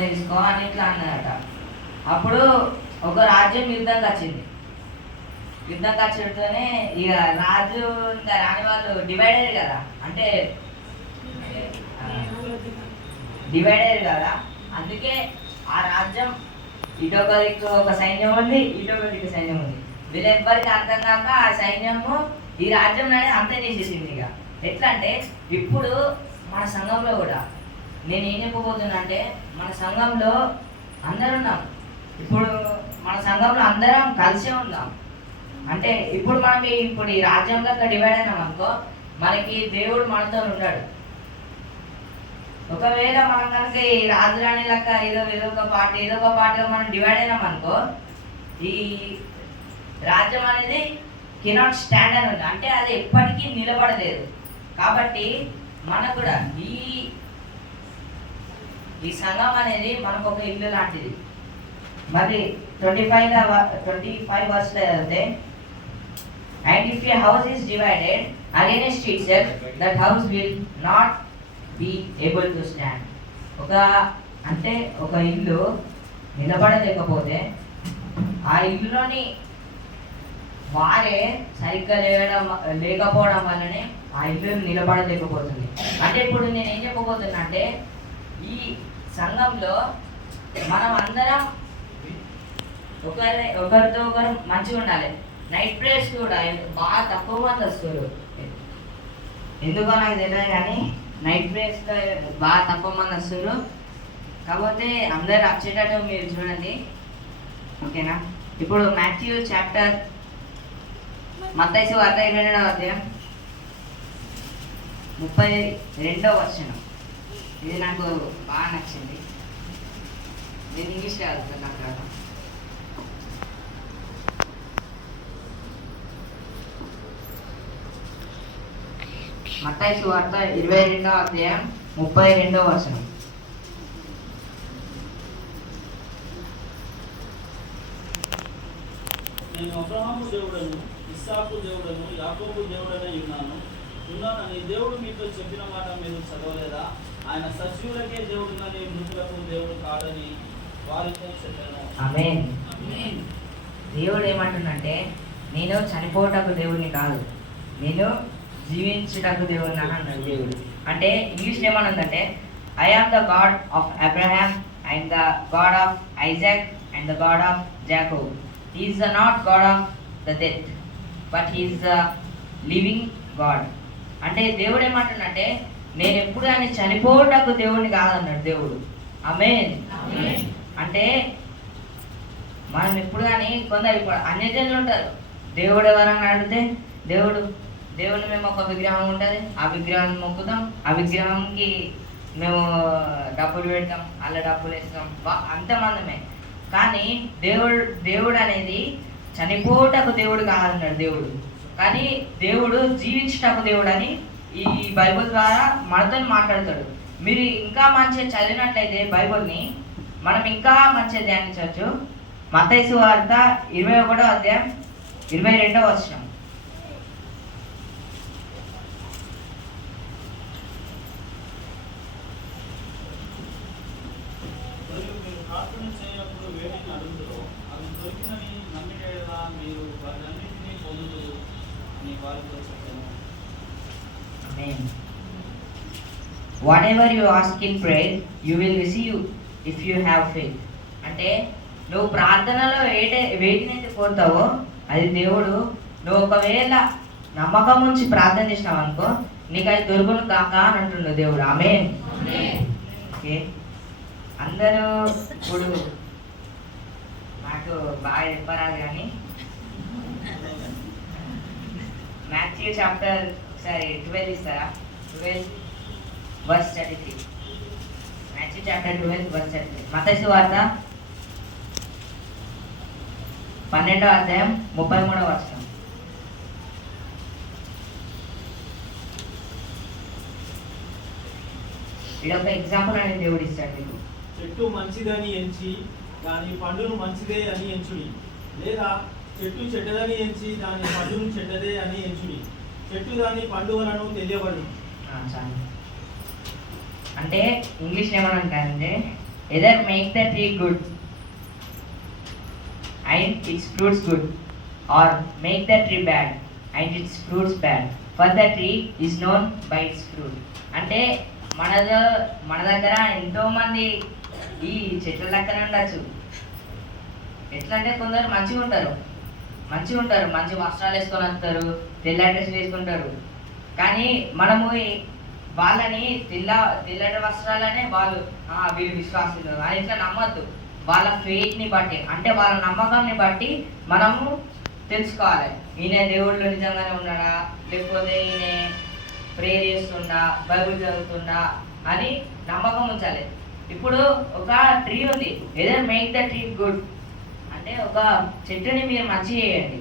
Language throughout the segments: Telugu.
తీసుకో అని ఇట్లా అన్నదట. అప్పుడు ఒక రాజ్యం యుద్ధంకి వచ్చింది. యుద్ధంకి వచ్చేటతోనే ఇక రాజు ఇంకా రాని వాళ్ళు డివైడ్ అయ్యారు కదా, అంటే డివైడ్ అయ్యారు కదా. అందుకే ఆ రాజ్యం ఇటొక దిక్కు ఒక సైన్యం ఉంది, ఇటొక దిక్కు సైన్యం ఉంది. వీళ్ళెవ్వరికి అర్థం కాక ఆ సైన్యము ఈ రాజ్యం అనేది అంతే చేసేసింది. ఇక ఎట్లా అంటే ఇప్పుడు మన సంఘంలో కూడా నేను ఏం చెప్పబోతున్నా అంటే, మన సంఘంలో అందరం ఉన్నాం. ఇప్పుడు మన సంఘంలో అందరం కలిసే ఉన్నాం. అంటే ఇప్పుడు మనం ఇప్పుడు ఈ రాజ్యంలో డివైడ్ అయినాం అనుకో, మనకి దేవుడు మనతో ఉన్నాడు. ఒకవేళ మనం కనుక ఈ రాజురాణి లెక్క ఏదో ఒక పార్టీగా మనం డివైడ్ అయినాం అనుకో, ఈ రాజ్యం అనేది కెనాట్ స్టాండ్ అని ఉంది, అంటే అది ఎప్పటికీ నిలబడలేదు. కాబట్టి మనకు కూడా ఈ సంఘం అనేది మనకు ఒక ఇల్లు లాంటిది. మరి 25 వర్స్ అయితే, and if A house is divided against itself, that house will not be able to stand. అంటే ఒక ఇల్లు నిలబడలేకపోతే ఆ ఇల్లులోని వారే సరిగ్గా లేకపోవడం వల్లనే ఆ ఇల్లు నిలబడలేకపోతుంది. అంటే ఇప్పుడు నేను ఏం చెప్పబోతున్నా అంటే, ఈ సంఘంలో మనం అందరం ఒకరితో ఒకరు మంచిగా ఉండాలి. నైట్ ప్రేయర్స్ కూడా బాగా తక్కువ మంది వస్తారు, ఎందుకో నాకు తెలియదు, కానీ నైట్ ప్రేయర్స్లో బాగా తక్కువ మంది వస్తారు. కాకపోతే అందరు వచ్చేటట్టు మీరు చూడండి, ఓకేనా? ఇప్పుడు మాథ్యూ చాప్టర్ మత్తయి సువార్త 22వ అధ్యాయం 32వ వచనం. ఇది నాకు బాగా నచ్చింది. నేను ఇంగ్లీష్ చదువుతాను, నాకు రాదు. మత్తయి సువార్త 22వ అధ్యాయం 32వ వచనం. నేను అబ్రహాము దేవుడను, ఇస్సాకు దేవుడను, యాకోబు దేవుడనై ఉన్నానని దేవుడు మీతో చెప్పిన మాట మీరు చదవలేదా? ఆయన సజీవులకే దేవుడునని మృతులకు దేవుడు కాడని వారితో చెప్పాను. ఆమేన్. దేవుడు ఏమంటున్నంటే, నేను చనిపోవటకు దేవుడిని కాదు, నేను జీవించుటకు దేవుడిని అన్నాడు దేవుడు. అంటే ఇంగ్లీష్లో ఏమనుందంటే, I am the God of Abraham and the God of Isaac and the God of Jacob. He is not God of the death, but he is the living God. అంటే దేవుడు ఏమంటున్నంటే, నేను ఎప్పుడు ఆయన చనిపోవటకు దేవుడిని కాదన్నాడు దేవుడు. ఆమేన్. అంటే మనం ఎప్పుడు కానీ కొందరు అన్యజనులు ఉంటారు, దేవుడు ఎవరని అడిగితే దేవుడు మేము ఒక విగ్రహం ఉంటుంది, ఆ విగ్రహాన్ని మొక్కుతాం, ఆ విగ్రహంకి మేము డబ్బులు పెడతాం, అలా డబ్బులు వేస్తాం, అంతమందమే. కానీ దేవుడు అనేది చనిపోటకు దేవుడు కాదన్నాడు దేవుడు, కానీ దేవుడు జీవించటకు దేవుడు అని ఈ బైబిల్ ద్వారా మనతో మాట్లాడతాడు. మీరు ఇంకా మంచిగా చదివినట్లయితే బైబిల్ని మనం ఇంకా మంచిగా ధ్యానించవచ్చు. మత్తయి సువార్త 21వ అధ్యాయం 22వ వచనం. Whatever you ask in prayer, you will receive if you have faith. అంటే నువ్వు ప్రార్థనలో వేటినైతే కోరుతావో అది దేవుడు, నువ్వు ఒకవేళ నమ్మకం ఉంచి ప్రార్థన చేసినావు అనుకో, నీకు అది దొరుకును కాక అని అంటుండు దేవుడు. ఆమేన్. ఓకే, అందరూ ఇప్పుడు నాకు బాగా చెప్పరాదు, కానీ మాథ్యూ చాప్టర్ ఒకసారి 12 ఇస్తారా? 12 verse 33. Matthew chapter 12 verse 33. మత్తయి సువార్త 12వ అధ్యాయం 33వ వచనం. ఇది ఒక ఎగ్జాంపుల్ అనేది దేవుడు ఇస్తాడు మీకు. చెట్టు మంచిదని ఎంచి దాని పండును మంచిదే అని ఎంచుడి, లేదా చెట్టు చెడ్డదని ఎంచి దాని పండును చెడ్డదే అని ఎంచుడి. చెట్టు దాని పండు వలను తెలియబడు. అంటే ఇంగ్లీష్ ఏమని అంటారంటే, either make the tree good and its fruits good, or make the tree bad and its fruits bad, for the tree is known by its fruit. అంటే మన దగ్గర ఎంతో మంది ఈ చెట్ల దగ్గర ఉండొచ్చు. ఎట్లా అంటే కొందరు మంచిగా ఉంటారు, మంచి వస్త్రాలు వేసుకొని వస్తారు, తెల్ల డ్రెస్ వేసుకుంటారు. కానీ మనము వాళ్ళని తెల్లటి వస్త్రాలనే వీళ్ళు విశ్వాసులు అని ఇట్లా నమ్మద్దు. వాళ్ళ ఫెయిత్ని బట్టి, అంటే వాళ్ళ నమ్మకాన్ని బట్టి మనము తెలుసుకోవాలి. ఈయన దేవుళ్ళు నిజంగానే ఉన్నాడా, లేకపోతే ఈయన ప్రేయర్ చేస్తుండా, బైబుల్ చదువుతుండా అని నమ్మకం ఉంచాలి. ఇప్పుడు ఒక ట్రీ ఉంది, ఏదో మేక్ ద ట్రీ గుడ్ అంటే ఒక చెట్టుని మీరు మంచి చేయండి,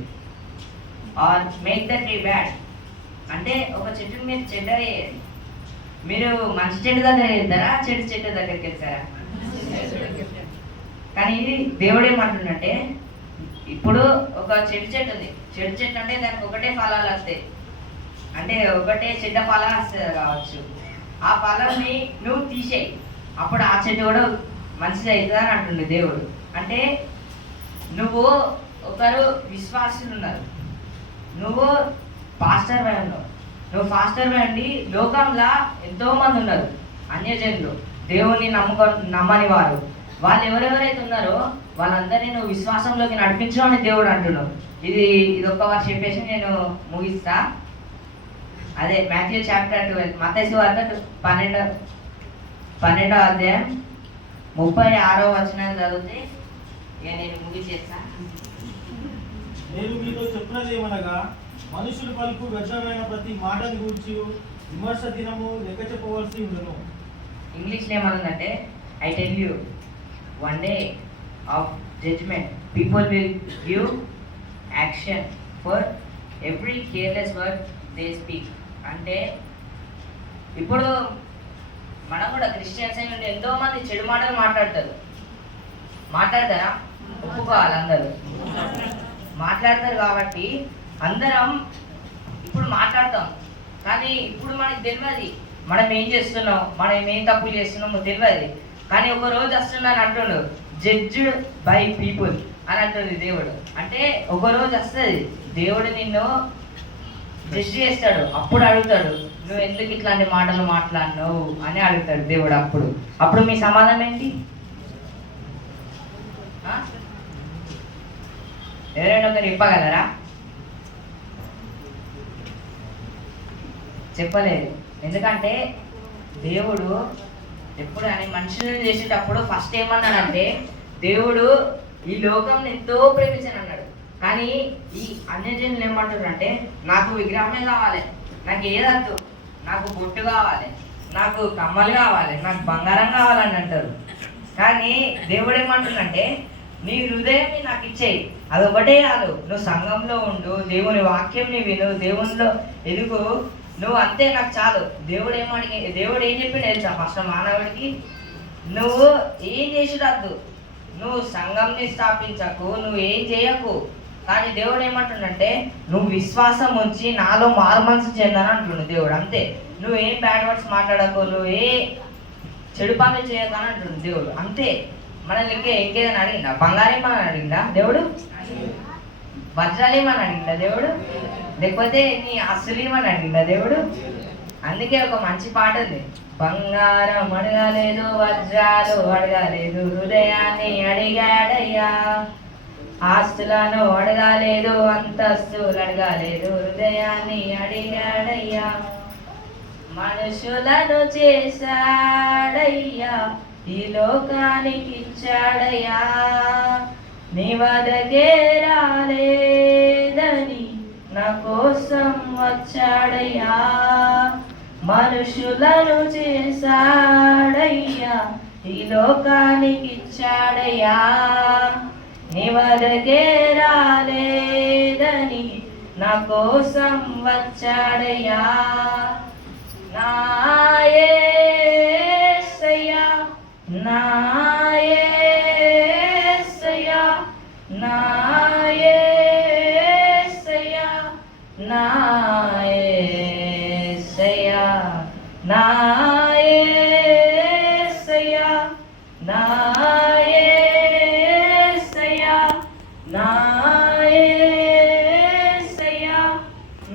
are make the tree bad అంటే ఒక చెట్టుని మీరు చెడ్డ చేయండి. మీరు మంచి చెట్టు దగ్గర వెళ్తారా, చెట్టు దగ్గరికి వెళ్తారా? కానీ ఇది దేవుడు ఏమంటుందంటే, ఇప్పుడు ఒక చెట్టు ఉంది, చెట్టు అంటే దానికి ఒకటే ఫలాలు వస్తాయి, అంటే ఒకటే చెడ్డ ఫలం వస్తుంది కావచ్చు. ఆ ఫలాన్ని నువ్వు తీసేయి, అప్పుడు ఆ చెట్టు కూడా మంచిది అవుతుంది అని అంటుండే దేవుడు. అంటే నువ్వు ఒకరు విశ్వాసులు ఉన్నారు, నువ్వు పాస్టర్ వై ఉన్నావు, నువ్వు పాస్టర్ వై ఉండి లోకంలో ఎంతోమంది ఉన్నారు అన్యజనులు, దేవుని నమ్మని వారు. వాళ్ళు ఎవరెవరైతే ఉన్నారో వాళ్ళందరినీ నువ్వు విశ్వాసంలోకి నడిపించు అని దేవుడు అంటున్నావు. ఇది ఒక్క వారు చెప్పేసి నేను ముగిస్తా. అదే మాథ్యూ చాప్టర్ 12, మత్తయి సువార్త 12వ అధ్యాయం 36వ వచనం చదివితే ఇక నేను ముగిచేస్తా. నేను మీతో చెప్పినది ఏమనగా, మనుషులు పలుకు వ్యర్థమైన ప్రతి మాటను గురించి విమర్శ దినము లెక్క చెప్పవలసి ఉండను. ఇంగ్లీష్లో ఏమనుందంటే, I tell you one day of judgment people will give action for every careless word they speak. అంటే ఇప్పుడు మనం కూడా క్రిస్టియన్స్ అయి ఉంటే ఎంతో మంది చెడు మాటలు మాట్లాడతారా? ఒప్పుకోవాలి, అందరూ మాట్లాడతారు. కాబట్టి అందరం ఇప్పుడు మాట్లాడతాం, కానీ ఇప్పుడు మనకి తెలియదు మనం ఏం చేస్తున్నాం, మనం ఏం తప్పులు చేస్తున్నామో తెలియదు. కానీ ఒక రోజు వస్తుందని అంటుండు, జడ్జ్డ్ బై పీపుల్ అని అంటుంది దేవుడు. అంటే ఒక రోజు వస్తుంది, దేవుడు నిన్ను జడ్జ్ చేస్తాడు. అప్పుడు అడుగుతాడు, నువ్వు ఎందుకు ఇట్లాంటి మాటలు మాట్లాడినావు అని అడుగుతాడు దేవుడు. అప్పుడు మీ సమాధానం ఏంటి? ఎవరైనా ఒకరు చెప్పగలరా? చెప్పలేదు. ఎందుకంటే దేవుడు ఎప్పుడు అని మనుషులను చేసేటప్పుడు ఫస్ట్ ఏమన్నాడంటే, దేవుడు ఈ లోకం ఎంతో ప్రేమించాను అన్నాడు. కానీ ఈ అన్యజనులు ఏమంటారు అంటే, నాకు విగ్రహమే కావాలి, నాకు ఏదద్దు, నాకు బొట్టు కావాలి, నాకు కమ్మలు కావాలి, నాకు బంగారం కావాలని అంటారు. కానీ దేవుడు ఏమంటుందంటే, నీ హృదయాన్ని నాకు ఇచ్చేయి, అదొకటే కాదు, నువ్వు సంఘంలో ఉండు, దేవుని వాక్యంని విను, దేవునిలో ఎదుగు, నువ్వు అంతే నాకు చాలు. దేవుడు ఏం చెప్పిండు తెలుసా? ఫస్ట్ మానవుడికి, నువ్వు ఏం చేసిరద్దు, నువ్వు సంఘంని స్థాపించకు, నువ్వు ఏం చేయకు. కానీ దేవుడు ఏమంటుండంటే, నువ్వు విశ్వాసం ఉంచి నాలో మారు మనసు చెందని అంటుండు దేవుడు. అంతే, నువ్వు ఏం బ్యాడ్ వర్డ్స్ మాట్లాడకు, నువ్వు ఏ చెడు పనులు చేయకని అంటుండు దేవుడు. అంతే. మనల్ని ఇంకేదైనా అడిగిందా? బంగారం ఏమని అడిగిందా దేవుడు? వజ్రాలు ఏమని అడిగిందా దేవుడు? లేకపోతే నీ ఆస్తులు ఏమని అడిగిందా దేవుడు? అందుకే ఒక మంచి పాట ఉంది, బంగారం అడగలేదు, వజ్రాలు అడగలేదు, హృదయాన్ని అడిగాడయ్యా. ఆస్తులను అడగలేదు, అంతస్తులు అడగలేదు, హృదయాన్ని అడిగాడయ్యా. మనుషులను చేశాడయ్యా, ఈ లోకానికి ఇచ్చాడయ్యా. నీ వద్దకే రాలేదని నా కోసం వచ్చాడయ్యా. మనుషులను చేశాడయ్యా, ఈ లోకానికి ఇచ్చాడయ్యా. నీ వద్దకే రాలేదని నా కోసం వచ్చాడయ్యా. నా యేసయ్యా, నా యేసయ్యా, నా యేసయ్యా, నా యేసయ్యా, నా యేసయ్యా, నా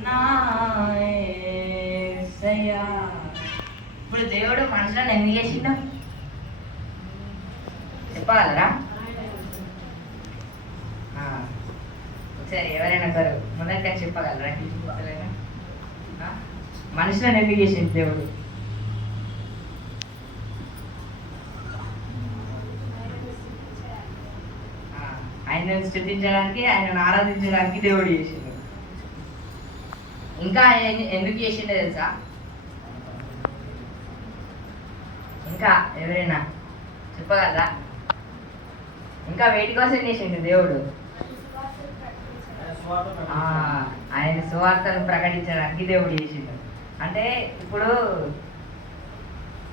నా యేసయ్యా. ఇప్పుడు దేవుడు మనుషులను ఎందుకు చేసిండు చెప్పగలరా? సరే, ఎవరైనా ఒకరు మొదటిగా చెప్పగలరా? మనుషులను ఎందుకు చేసిండు దేవుడు? ఆయనను స్థుతించడానికి, ఆయనను ఆరాధించడానికి దేవుడు చేసిండు. ఇంకా ఎందుకు చేసిండో తెలుసా? ఇంకా ఎవరైనా చెప్పగలరా? ఇంకా వేటి కోసం చేసిండు దేవుడు? ఆయన సువార్తను ప్రకటించడానికి దేవుడు చేసిండు. అంటే ఇప్పుడు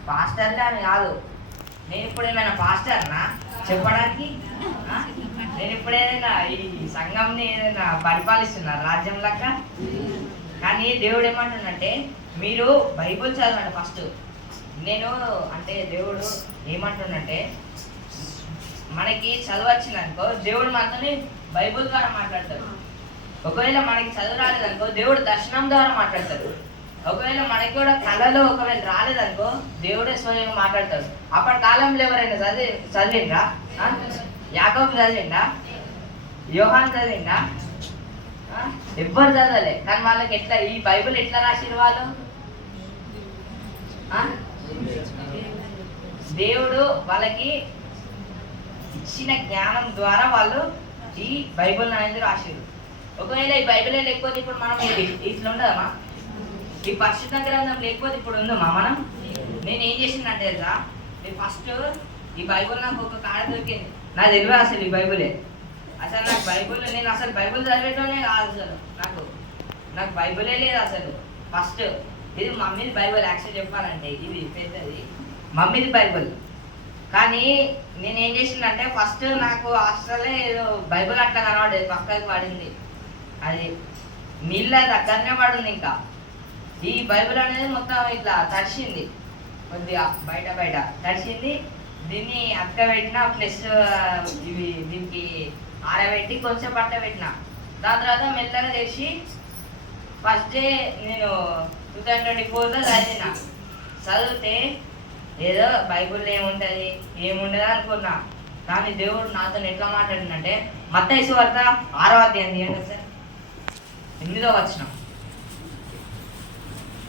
పాస్టర్గా అని కాదు, నేను ఇప్పుడు ఏమైనా పాస్టర్నా చెప్పడానికి? నేను ఇప్పుడు ఏదైనా ఈ సంఘంని ఏదైనా పరిపాలిస్తున్నా రాజ్యం లెక్క? కానీ దేవుడు ఏమంటుందంటే మీరు బైబుల్ చదవండి ఫస్ట్. నేను అంటే దేవుడు ఏమంటుందంటే మనకి చదవచ్చిందనుకో దేవుడు మనతోని బైబుల్ ద్వారా మాట్లాడతాడు. ఒకవేళ మనకి చదువు రాలేదనుకో దేవుడు దర్శనం ద్వారా మాట్లాడతాడు. ఒకవేళ మనకి కూడా కళలో ఒకవేళ రాలేదనుకో దేవుడే స్వయంగా మాట్లాడతాడు. అప్పటి కాలంలో ఎవరైనా చదివిందా? యాకోబు చదివిందా? యోహాన్ చదివిందా? ఎవ్వరు చదవలే. కానీ వాళ్ళకి ఎట్లా ఈ బైబిల్ ఎట్లా రాసిరు వాళ్ళు? దేవుడు వాళ్ళకి ఇచ్చిన జ్ఞానం ద్వారా వాళ్ళు ఈ బైబిల్ అనేది రాసిరు. ఒకవేళ ఈ బైబిలే లేకపోతే ఇప్పుడు మనం ఇట్లా ఉండదమ్మా? ఈ పరిశుద్ధ గ్రంథం లేకపోతే ఇప్పుడు ఉందమ్మా మనం? నేను ఏం చేసిందంటే తెలుసా, నేను ఫస్ట్ ఈ బైబిల్ నాకు ఒక కాడ దొరికింది. నాకు తెలియదు అసలు ఈ బైబిలే. అసలు నాకు బైబిల్ నేను అసలు బైబిల్ చదివేటోనే కాదు. అసలు నాకు బైబిలే లేదు అసలు. ఫస్ట్ ఇది మమ్మీది బైబిల్. యాక్చువల్ చెప్పాలంటే ఇది పెద్దది మమ్మీది బైబిల్. కానీ నేను ఏం చేసిందంటే ఫస్ట్ నాకు అసలే ఏదో బైబిల్ అట్లా కనబడేది, పక్కకి పడింది. అది నీళ్ళ దగ్గరనే పడింది. ఇంకా ఈ బైబిల్ అనేది మొత్తం ఇట్లా తడిసింది, కొద్దిగా బయట తడిసింది. దీన్ని అక్క పెట్టిన ప్లస్ ఇవి దీనికి ఆరబెట్టి కొంచెం పట్ట పెట్టిన. దాని తర్వాత మెల్లగా చేసి ఫస్ట్ డే నేను 2024లో చదివిన. చదివితే ఏదో బైబిల్లో ఏముండదు అనుకున్నా. కానీ దేవుడు నాతో ఎట్లా మాట్లాడిందంటే మత్తయి సువార్త 6వ అధ్యాయం తీయండి సార్, 8వ వచనం.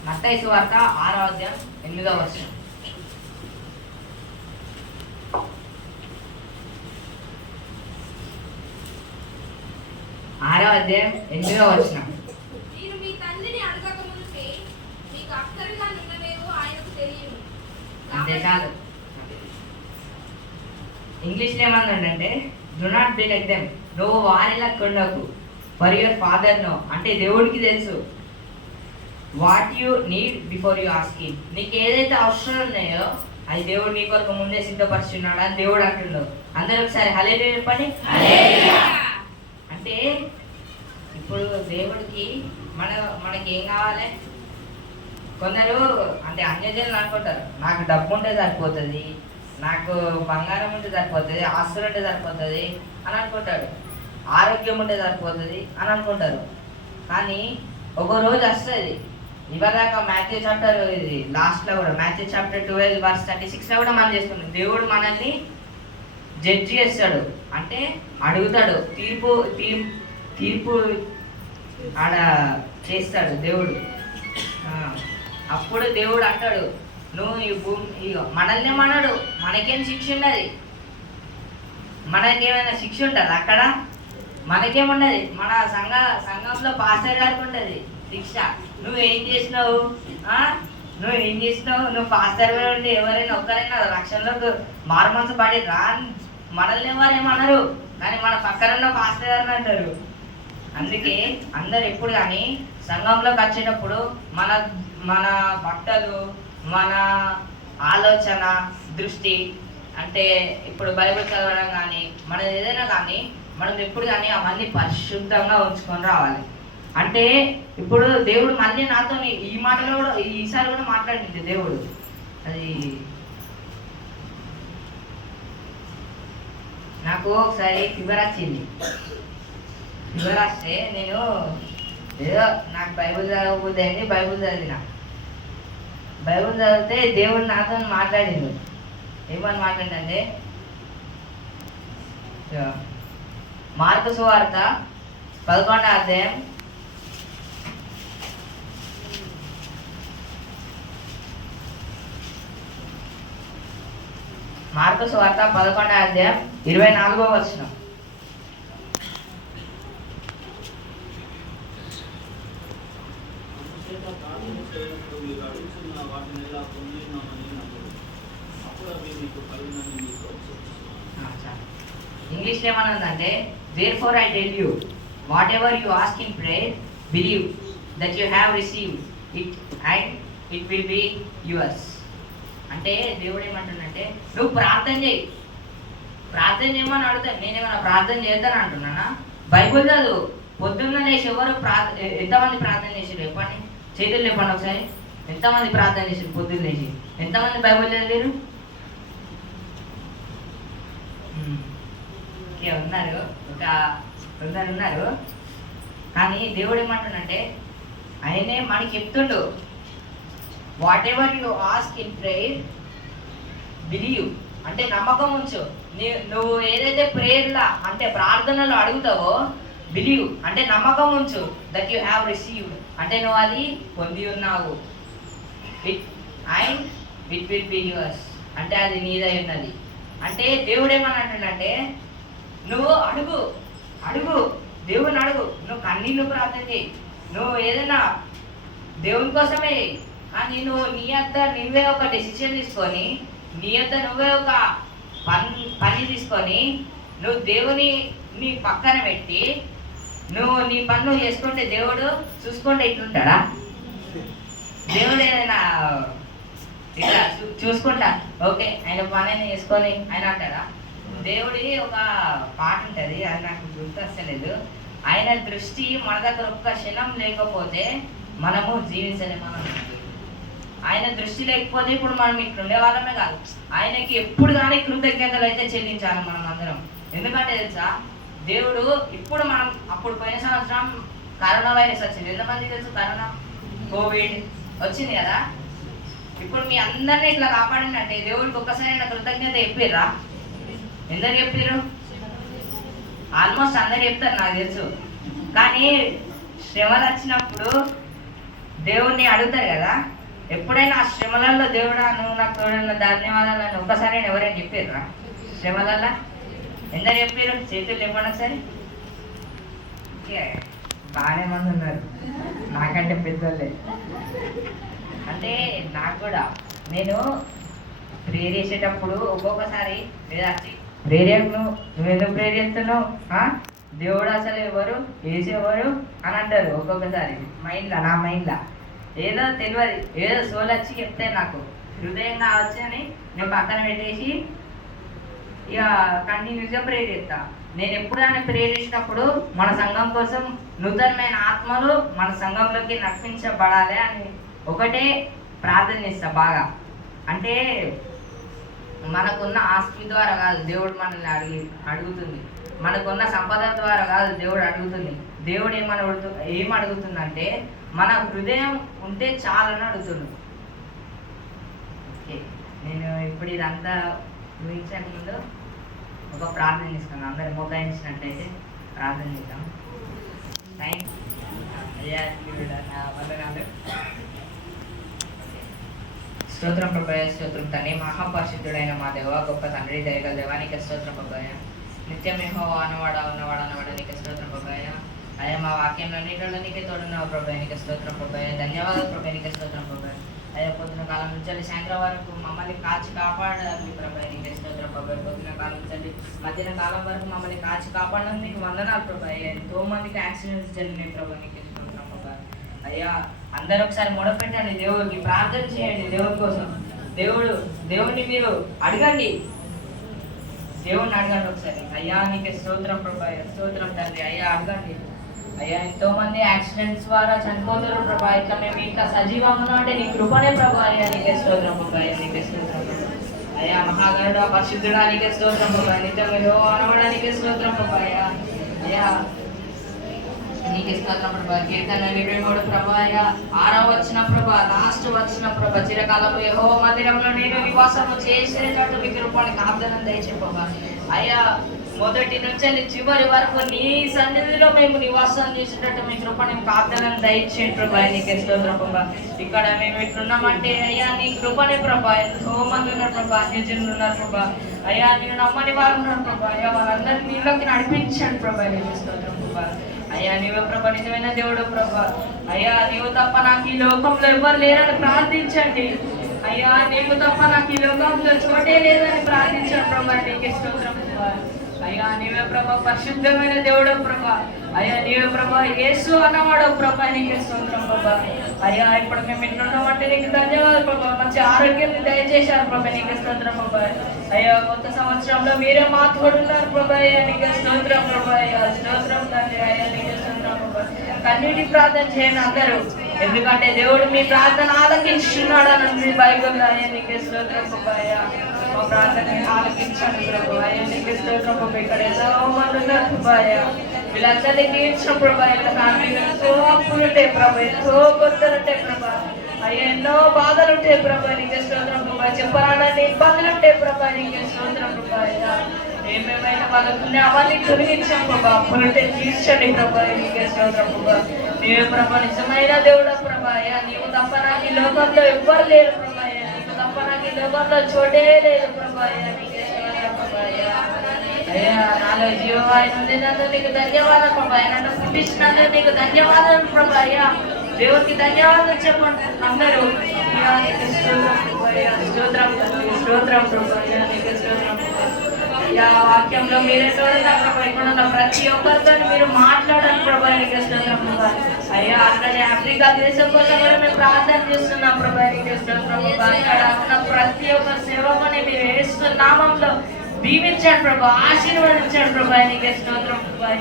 మత్తయి సువార్త 6వ అధ్యాయం 8వ వచనం. 6వ అధ్యాయం 8వ వచనం. మీరు మీ తండ్రిని అడగక మునుపే మీకు అక్కరగా ఉన్నవేవో ఆయనకు తెలియను. అంతేకాదు, ఇంగ్లీష్లో ఏమందంటే do not be like them, నువ్వు వారిలా కొండకు, ఫర్ యువర్ ఫాదర్ నో, అంటే దేవుడికి తెలుసు what you need before you ask him. నీకు ఏదైతే అవసరం ఉన్నాయో అది దేవుడు నీ కొరకు ముందే సిద్ధపరుచున్నాడు అని దేవుడు అంటున్నాడు. అందరూ ఒకసారి హల్లెలూయా చెప్పండి. అంటే ఇప్పుడు దేవుడికి మనకి ఏం కావాలి? కొందరు అంటే అన్యజనులు అనుకుంటారు నాకు డబ్బు ఉంటే సరిపోతుంది, నాకు బంగారం ఉంటే సరిపోతుంది, ఆస్తులు ఉంటే సరిపోతుంది అని అనుకుంటాడు, ఆరోగ్యం ఉంటే సరిపోతుంది అని అనుకుంటారు. కానీ ఒక రోజు వస్తుంది. ఇవాళ మాథ్యూ చాప్టర్ ఇది లాస్ట్లో కూడా మాథ్యూ చాప్టర్ 12:36 కూడా మనం చేస్తున్నాం. దేవుడు మనల్ని జడ్జి చేస్తాడు, అంటే అడుగుతాడు, తీర్పు ఆడ చేస్తాడు దేవుడు. అప్పుడు దేవుడు అంటాడు నువ్వు ఈ భూమి మనల్ని మనడు, మనకేం శిక్ష ఉన్నది? మనకేమైనా శిక్ష ఉంటుంది అక్కడ? మనకేముండదు. మన సంఘంలో పాస్టర్ గారికి ఉంటుంది శిక్ష. నువ్వేం చేసినావు? నువ్వు పాస్టర్ గారు ఉండి ఎవరైనా ఒక్కరైనా రక్షణలోకి మారుమనసు పడి రా, మనల్ని ఎవరేమన్నారు, కానీ మన పక్కన ఉన్న పాస్టర్ గారిని అంటారు. అందుకే అందరు ఎప్పుడు కానీ సంఘంలోకి వచ్చేటప్పుడు మన బట్టలు, మన ఆలోచన దృష్టి, అంటే ఇప్పుడు బైబిల్ చదవడం కానీ మనం ఏదైనా కానీ మనం ఎప్పుడు కానీ అవన్నీ పరిశుద్ధంగా ఉంచుకొని రావాలి. అంటే ఇప్పుడు దేవుడు మళ్ళీ నాతో ఈ మాటలో కూడా ఈసారి కూడా మాట్లాడింది దేవుడు. అది నాకు ఒకసారి ఫీవర్ వచ్చింది. ఫీవర్ వస్తే నేను ఏదో నాకు బైబిల్ చదవబుద్ధి అయింది, బైబిల్ చదివిన. బైబిల్ చదివితే దేవుడు నాతో మాట్లాడిండు. ఏమని మాట్లాడంటే, మార్కు సువార్త 11వ అధ్యాయం 24వ వచనం. ప్రార్థన చేయనప్పుడు మీరు అడుగుతున్న వాటిని ఎలా పొంది ఉన్నామని నమ్ముడు. అప్పుడు అవి మీకు కలిగినని మీకు చెప్తున్నాను. ఇంగ్లీష్లో ఏమన్నదంటే, therefore I tell you, whatever you ask in prayer, believe that you have received it and it will be yours. అంటే దేవుడు ఏమంటున్నంటే, నువ్వు ప్రార్థన చేయి. ప్రార్థన చేయమని అడుగుతాను. నేనేమన్నా ప్రార్థన చేద్దాను అంటున్నానా? బైబుల్ చదువు. పొద్దున్న లేచి ఎవరు ఎంతమంది ప్రార్థన చేసారు చెప్పండి? చేతులు లేపండి ఒకసారి. ఎంతమంది ప్రార్థన చేసారు పొద్దున్న లేచి? ఎంతమంది బైబుల్ చదివారు? ఉన్నారు, ఒక ఉన్నారు. కానీ దేవుడు ఏమంటుండంటే, ఆయనే మనకి చెప్తుండు, what ever you ask in prayer believe, అంటే నమ్మకం ఉంచు. నువ్వు ఏదైతే ప్రేయర్లా అంటే ప్రార్థనలో అడుగుతావో, బిలీవ్ అంటే నమ్మకం ఉంచు, దట్ యు హ్యావ్ రిసీవ్డ్ అంటే నువ్వు అది పొంది ఉన్నావు. ఇట్ విల్ బి యువర్స్ అంటే అది నీదై ఉన్నది. అంటే దేవుడు ఏమని అంటుండంటే, నువ్వు అడుగు దేవుని అడుగు. నువ్వు కన్నీళ్ళు ప్రార్థన చేయి, నువ్వు ఏదైనా దేవుని కోసమే. కానీ నువ్వు నువ్వే ఒక డెసిషన్ తీసుకొని, నువ్వే ఒక పని తీసుకొని, నువ్వు దేవుని నీ పక్కన పెట్టి నువ్వు నీ పని నువ్వు చేసుకుంటే దేవుడు చూసుకుంటే ఇట్లుంటాడా? దేవుడు ఏదైనా ఇట్లా చూసుకుంటా ఓకే ఆయన పని అయినా చేసుకొని ఆయన అంటాడా? దేవుడి ఒక పాట ఉంటుంది, అది నాకు గుర్తొస్తలేదు. ఆయన దృష్టి మన దగ్గర ఒక్క క్షణం లేకపోతే మనము జీవించలేమని. ఆయన దృష్టి లేకపోతే ఇప్పుడు మనం ఇట్లా ఉండే వాళ్ళమే కాదు. ఆయనకి ఎప్పుడు కానీ కృతజ్ఞతలు అయితే చెల్లించాలి మనం అందరం. ఎందుకంటే తెలుసా, దేవుడు ఇప్పుడు మనం అప్పుడు పోయిన సంవత్సరం కరోనా వైరస్ వచ్చింది. ఎంతమంది తెలుసు? కరోనా కోవిడ్ వచ్చింది కదా. ఇప్పుడు మీ అందరినీ ఇట్లా కాపాడినట్టే దేవుడికి ఒక్కసారి కృతజ్ఞత చెప్పిర్రా? ఎందరు చెప్పారు? ఆల్మోస్ట్ అందరు చెప్తారు నాకు తెలుసు. కానీ శ్రమలు వచ్చినప్పుడు దేవుడిని అడుగుతారు కదా. ఎప్పుడైనా ఆ శ్రమలలో దేవుడా నువ్వు నాకు తోడున్న ధన్యవాదాలని ఒక్కసారి ఎవరైనా చెప్పారా? శ్రమలలో ఎందరు చెప్పారు? చేతులు చెప్పండి ఒకసారి. బాగానే మంది ఉన్నారు, నాకంటే పెద్దోళ్ళే. అంటే నాకు కూడా నేను ప్రేయర్ చేసేటప్పుడు ఒక్కొక్కసారి ప్రేయర్ నువ్వెందుకు ప్రేయర్ చేస్తున్నావు, దేవుడు అసలు ఎవరు, వేసేవారు అని అంటారు ఒక్కొక్కసారి. నా మైండ్లో ఏదో తెలియదు, ఏదో సోల్ వచ్చి చెప్తే నాకు హృదయం కావచ్చు అని నేను పక్కన పెట్టేసి ఇక కంటిన్యూస్గా ప్రేయర్ చేస్తా. నేను ఎప్పుడైనా ప్రేయర్ చేసినప్పుడు మన సంఘం కోసం నూతనమైన ఆత్మలు మన సంఘంలోకి నడిపించబడాలి అని ఒకటే ప్రార్థన చేస్తా బాగా. అంటే మనకున్న ఆస్తి ద్వారా కాదు దేవుడు మనల్ని అడుగుతుంది, మనకున్న సంపద ద్వారా కాదు దేవుడు అడుగుతుంది. దేవుడు ఏం అడుగుతుందంటే మన హృదయం ఉంటే చాలని అడుగుతుంది. ఓకే, నేను ఇప్పుడు ఇదంతా ఊహించక ముందు ఒక ప్రార్థన చేస్తాను. అందరు మోకాయించినట్లయితే ప్రార్థన చేద్దాం. స్తోత్రం ప్రభాయ, స్తోత్రం తండ్రి, మహాపరిశుద్ధుడైన మా దేవ, గొప్ప తండ్రి, దయగల దేవానికి స్తోత్రం ప్రభాయ. నిత్యమేహో ఉన్నవాడ నీకు స్తోత్రం ప్రభాయ. అయ్యా మా వాక్యంలో నీటిలో నీకే తోడున్నావు ప్రభాయ, నీకు స్తోత్రం ప్రభాయ. ధన్యవాదాలు ప్రభాయ, నీకే స్తోత్రం ప్రభాయ. అయ్యా పొద్దున కాలం నుంచి సాయంత్రం వరకు మమ్మల్ని కాచి కాపాడాలి ప్రభాయ, నీకే స్తోత్రం ప్రభాయ. పొద్దున కాలం నుంచి మధ్యాహ్న కాలం వరకు మమ్మల్ని కాచి కాపాడడం నీకు వందనాలు ప్రభాయ. ఎంతో మందికి యాక్సిడెంట్స్ జరిగినాయి ప్రభాయ, నీకే స్తోత్రం ప్రభాయ. అయ్యా అందరూ ఒకసారి మొదలుపెట్టండి, దేవుడికి ప్రార్థన చేయండి. దేవుడి కోసం దేవుడిని మీరు అడగండి, దేవుడిని అడగండి ఒకసారి. అయ్యా నీకే స్తోత్రం ప్రభాయ, స్తోత్రం తండ్రి. అయ్యా అడగండి. అయ్యా ఎంతో మంది యాక్సిడెంట్స్ ద్వారా చనిపోతారు ప్రభా, ఇట్లా మేము ఇట్లా సజీవంగా అంటే నీ కృపనే ప్రభా. అయ్యా నీకే స్తోత్రం ప్రభా, నీకే స్తోత్రం ప్రభా. అయ్యా మహాగరుడ పరిశుద్ధుడా నీకే స్తోత్రం ప్రభా. నిత్యం అనవడానికే స్తోత్రం ప్రభా. అయ్యా నీకు స్తోత్రం ప్రభా. కీర్తన 23 ప్రభా, 6వ వచనం ప్రభా, లాస్ట్ వచనం ప్రభా, చిరకాలము యెహోవా మందిరంలో నేను నివాసము చేసేటట్టు మీ కృపను కాపుదలను దయచేయి ప్రభా. అయ్యా మొదటి నుంచి చివరి వరకు నీ సన్నిధిలో మేము నివాసం చేసేటట్టు మీ కృపను కాపుదలను దయచేయండి ప్రభా. నీకే స్తోత్రం ప్రభా. ఇక్కడ మేము ఇట్లున్నామంటే అయ్యా నీ కృపనే ప్రభా. ఎంతో మంది ఉన్నారు ప్రభా, అన్యజనులు ఉన్నారు ప్రభా. అయ్యా నేను నమ్మని వారు ఉన్నారు ప్రభా. అయ్యా వాళ్ళందరినీ నీలోకి నడిపించండి ప్రభా. నీకే స్తోత్రం ప్రభా. అయ్యా నీవే ప్రభా నిజమైన దేవుడు ప్రభా. అయ్యా నీవు తప్ప నాకు ఈ లోకంలో ఎవరు లేరని ప్రార్థించండి. అయ్యా నీవు తప్ప నాకు ఈ లోకంలో చోటే లేదని ప్రార్థించండి ప్రభా. నీకే స్తోత్రం ప్రభా. అయ్యా నీవే ప్రభా పరిశుద్ధమైన దేవుడు ప్రభా. అయ్యా నీవే ప్రభా యేసు అన్నవాడు ప్రభా. నీకే స్తోత్రం ప్రభా. అయ్యా ఇప్పుడు మేము ఇంటున్నామంటే నీకు ధన్యవాదాలు ప్రభా. మంచి ఆరోగ్యాన్ని దయచేశారు ప్రభా. నీకే స్తోత్రం ప్రభా. అయ్యా కొత్త సంవత్సరంలో మీరే మా తోడున్నారు ప్రభా. అయ్యా నీకే స్తోత్రం ప్రభా. అయ్యా స్తోత్రం తండ్రి. అయ్యా నీకే స్తోత్రం ప్రభా. కన్నీటి ప్రార్థన చేయండి అందరూ, ఎందుకంటే దేవుడు మీ ప్రార్థన ఆలకించున్నాడు అని బైబిల్లో. అయ్యా నీకే స్తోత్రం ప్రభా. అయ్యా మా ప్రార్థన ఆలకించండి ప్రభు. అయ్యా నీకే స్తోత్రం ప్రభు. ఇక్కడ ఎంతో మంది ఉన్నారు ప్రభా. అయ్యా వీళ్ళందరినీ తీర్చిన ప్రభా. ఎంతో అప్పులు ఉంటాయి ప్రభా, ఎంతో కొత్తలు ఉంటాయి ప్రభా. అయ్యా ఎన్నో బాధలు ఉంటాయి ప్రభా. నీకే స్తోత్రం ప్రభా. చెప్పరాలని ఇబ్బందులు ఉంటాయి ప్రభా. నీకే స్తోత్రం ప్రభా. అయ్యా ఏమేమైనా వాళ్ళకున్న అవన్నీ తొలగించాం ప్రభా. అప్పులుంటే తీర్చండి ప్రభా. నీకే స్తోత్రం ప్రభా. నీవే ప్రభా నిజమైన దేవుడా ప్రభా. అయ్యా నీవు తప్ప నాకు ఈ లోకంలో ఎవ్వరు లేరు ప్రభా. అయ్యా నీవు తప్ప నాకు ఈ లోకంలో చోటే లేదు ప్రభా. అయ్యా నీకే స్తోత్రం ప్రభా. అయ్యా నాలో జీవవాయువు ఉంది, నన్ను నీకు ధన్యవాదాలు ప్రభా. నన్ను పుట్టించినందుకు నీకు ధన్యవాదాలు ప్రభా. అయ్యా దేవుడికి ధన్యవాదాలు చెప్పండి అందరూ. స్తోత్రం స్తోత్రం ప్రభా. నీకు స్తోత్రం ప్రభా. అయ్యా వాక్యంలో మీరే తోడున్నారు ప్రభా. ఇక్కడ ఉన్న ప్రతి ఒక్కరితో మీరు మాట్లాడాలి ప్రభా. నీకు స్తోత్రం ప్రభా. అయ్యా అక్కడ ఆఫ్రికా దేశం కోసం కూడా మేము ప్రార్థన చేస్తున్నాం ప్రభా. నీకు స్తోత్రం ప్రభా. అక్కడ ఉన్న ప్రతి ఒక్క సేవకుని మీరు యేసు నామంలో దీవించండి ప్రభా, ఆశీర్వదించండి ప్రభా. నీకే స్తోత్రం ప్రభా.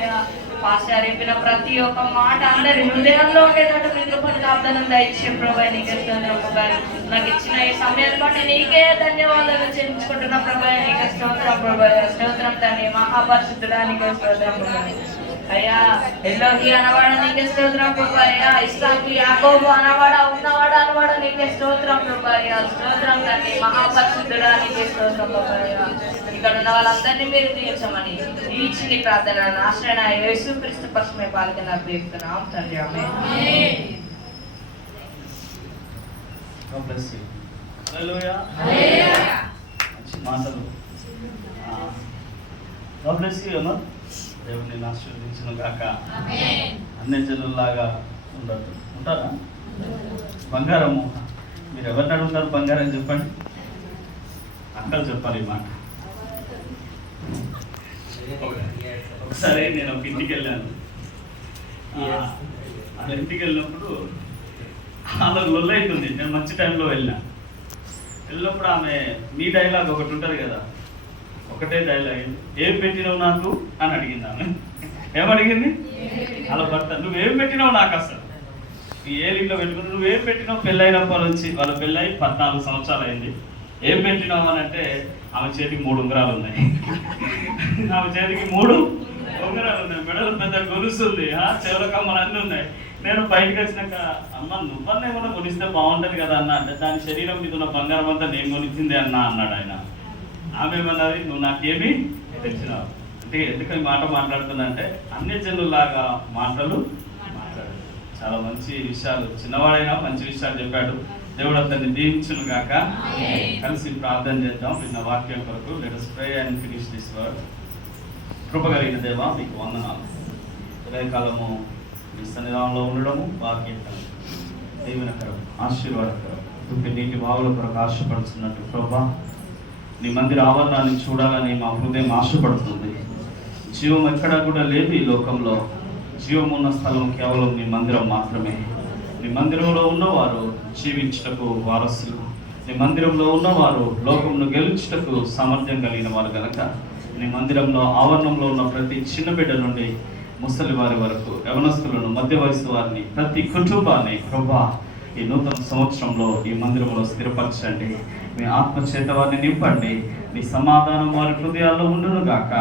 పాస్టర్ చెప్పిన ప్రతి ఒక్క మాట అందరి హృదయంలో ఉండేటట్టు మీ కృపను కాపుదలను దయచేయండి ప్రభా. నీకే స్తోత్రం ప్రభా. నాకు ఇచ్చిన ఈ సమయాన్ని బట్టి నీకే ధన్యవాదాలు చెల్లించుకుంటున్నా ప్రభా. నీకే స్తోత్రం ప్రభా. స్తోత్రం తండ్రి మహాపరిశుద్ధుడా. నీకే స్తోత్రం ప్రభా. అయ్యా ఎల్లోహి అనవాడు నీకే స్తోత్రం ప్రభా. అయ్యా ఇస్సాకు యాకోబు అనవాడా ఉన్నవాడా అనవాడు నీకే స్తోత్రం ప్రభా. అయ్యా స్తోత్రం తండ్రి మహాపరిశుద్ధుడా. నీకే స్తోత్రం ప్రభా. ఇక్కడ ఉన్న వాళ్ళందరినీ మీరు తీర్చమని ఈ చిన్ని ప్రార్థన నాశన యేసుక్రీస్తు పరమే పాలకన అర్థిస్తున్నాం తండ్రి. ఆమేన్. హల్లెలూయా. మంచి మాటలు. God bless you అమ్మా. దేవుడు నిన్ను ఆశీర్వదించును గాక. అన్ని జనుల్లాగా ఉంటారా? బంగారము మీరు ఎవరిని అడుగుతారు బంగారం చెప్పండి. అంకల్ చెప్పాలి ఈ మాట. ఒకసారి నేను ఒక ఇంటికి వెళ్ళాను. ఆ ఇంటికి వెళ్ళినప్పుడు ఆమె లొల్లైతుంది. నేను మంచి టైంలో వెళ్ళినప్పుడు ఆమె మీ డైలాగ్ ఒకటి ఉంటుంది కదా, ఒకటే డైలాగ్, ఏం పెట్టినావు నాకు అని అడిగింది ఆమె. ఏమడిగింది? అలా భర్త నువ్వేం పెట్టినావు నాకు, అసలు ఈ ఏలింట్లో పెట్టుకుని నువ్వేం పెట్టినావు, పెళ్ళైనప్పటి నుంచి వాళ్ళ పెళ్ళై 14 సంవత్సరాలు అయింది. ఏం పెట్టినావు అని అంటే ఆమె చేతికి 3 ఉంగరాలు ఉన్నాయి. ఆమె చేతికి 3 ఉంగరాలు ఉన్నాయి, మెడలు పెద్ద గొలుస్తుంది, చెవుల కమ్మలు అన్నీ ఉన్నాయి. నేను బయటకు వచ్చినాక అమ్మ నువ్వన్నా ఏమన్నా కొనిస్తే బాగుంటుంది కదా అన్న అంటే దాని శరీరం మీద ఉన్న బంగారం అంతా నేను కొనిచ్చింది అన్న అన్నాడు ఆయన. ఆమె ఏమన్నది, నువ్వు నాకేమి తెచ్చినావు అంటే ఎందుకని మాట మాట్లాడుతుందంటే అన్ని జనులాగా మాటలు మాట్లాడు. చాలా మంచి విషయాలు, చిన్నవాడైనా మంచి విషయాలు చెప్పాడు. దేవుడు అతన్ని దీవించును గాక. కలిసి ప్రార్థన చేద్దాం విన్న వాక్యం కొరకు. Let us pray and finish this word. కృప కలిగిన దేవా మీకు వందనాలు. ఉదయకాలము మీ సన్నిధానంలో ఉండడము భాగ్యకరం, దీవెనకరం, ఆశీర్వాదకరం. నీటి బావుల కొరకు ఆశపడుతున్నట్టు ప్రభా నీ మందిర ఆవరణాన్ని చూడాలని మా హృదయం ఆశపడుతుంది. జీవం ఎక్కడా కూడా లేదు ఈ లోకంలో. జీవం ఉన్న స్థలం కేవలం నీ మందిరం మాత్రమే. నీ మందిరంలో ఉన్నవారు జీవించుటకు వారసులు. నీ మందిరంలో ఉన్నవారు లోకంను గెలుచుటకు సామర్థ్యం కలిగిన వారు కనుక నీ మందిరంలో ఆవరణంలో ఉన్న ప్రతి చిన్న బిడ్డ నుండి ముసలి వారి వరకు, యవనస్తులను, మధ్య వయసు వారిని, ప్రతి కుటుంబాన్ని ప్రభా ఈ నూతన సంవత్సరంలో ఈ మందిరంలో స్థిరపరచండి. మీ ఆత్మచేత వారిని నింపండి. మీ సమాధానం వారి హృదయాల్లో ఉండును గాక.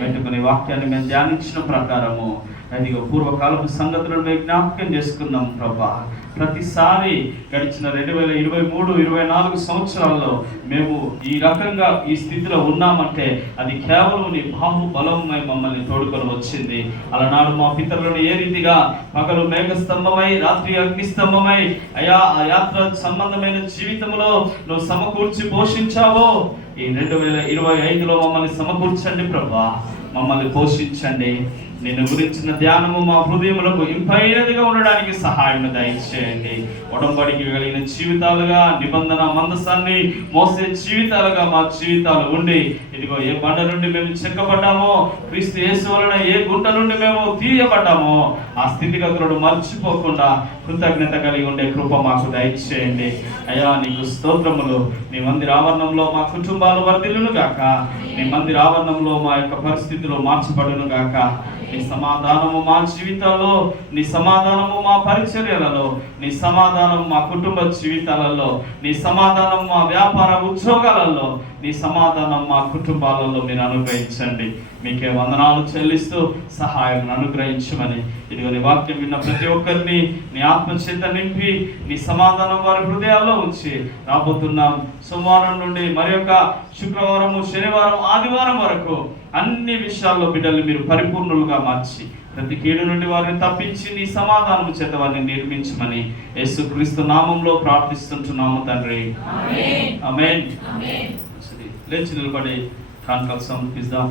పెట్టుకుని వాక్యాన్ని మేము ధ్యానించిన ప్రకారము అది పూర్వకాలపు సంగతులను మేము జ్ఞాపకం చేసుకున్నాం ప్రభా. ప్రతిసారి గడిచిన 2023-24 సంవత్సరాల్లో మేము ఈ రకంగా ఈ స్థితిలో ఉన్నామంటే అది కేవలం నీ బాహుబలమై మమ్మల్ని తోడుకొని వచ్చింది. అలనాడు మా పితరులను ఏ రీతిగా పగలు మేఘస్తంభమై రాత్రి అగ్నిస్తంభమై అయా ఆ యాత్ర సంబంధమైన జీవితంలో నువ్వు సమకూర్చి పోషించావో ఈ 2025లో మమ్మల్ని సమకూర్చండి ప్రభా, మమ్మల్ని పోషించండి. నిన్ను గురించిన ధ్యానము మా హృదయములకు ఇంపైనదిగా ఉండడానికి సహాయం దయచేయండి. ఒడంబడికి కలిగిన జీవితాలుగా, నిబంధన మందసాన్ని మోసే జీవితాలుగా మా జీవితాలు ఉండి, ఇదిగో ఏ బండ నుండి మేము చెక్కబడ్డామో, క్రీస్తు యేసు వలన ఏ గుంట నుండి మేము తీయబడ్డామో ఆ స్థితిగతులను మర్చిపోకుండా కృతజ్ఞత కలిగి ఉండే కృప మాకు దయచేయండి. అయ్యా నీకు స్తోత్రములు. నీ మందిర ఆవరణంలో మా కుటుంబాలు వర్ధిల్లును గాక, నీ మందిర ఆవరణంలో మా యొక్క పరిస్థితులు మార్చబడును గాక. నీ సమాధానము మా జీవితాల్లో, నీ సమాధానము మా పరిచర్యలలో, నీ సమాధానం మా కుటుంబ జీవితాలలో, నీ సమాధానం మా వ్యాపార ఉద్యోగాలలో, నీ సమాధానం మా కుటుంబాలలో మీరు అనుగ్రహించండి. మీకే వందనాలు చెల్లిస్తూ సహాయం అనుగ్రహించమని, ఇదిగో నీ వాక్యం విన్న ప్రతి ఒక్కరిని నీ ఆత్మచేత నింపి నీ సమాధానం వారి హృదయాల్లో ఉంచి రాబోతున్నాం సోమవారం నుండి మరి యొక్క శుక్రవారము, శనివారం, ఆదివారం వరకు అన్ని విషయాల్లో బిడ్డలు మీరు పరిపూర్ణులుగా మార్చి ప్రతి కీడు నుండి వారిని తప్పించి నీ సమాధానం చేత వారిని నిర్మించమని యేసుక్రీస్తు నామంలో ప్రార్థిస్తుంటున్నాము తండ్రి. ఆమేన్. లేచి నిలబడి కానుకలు సమర్పిద్దాం.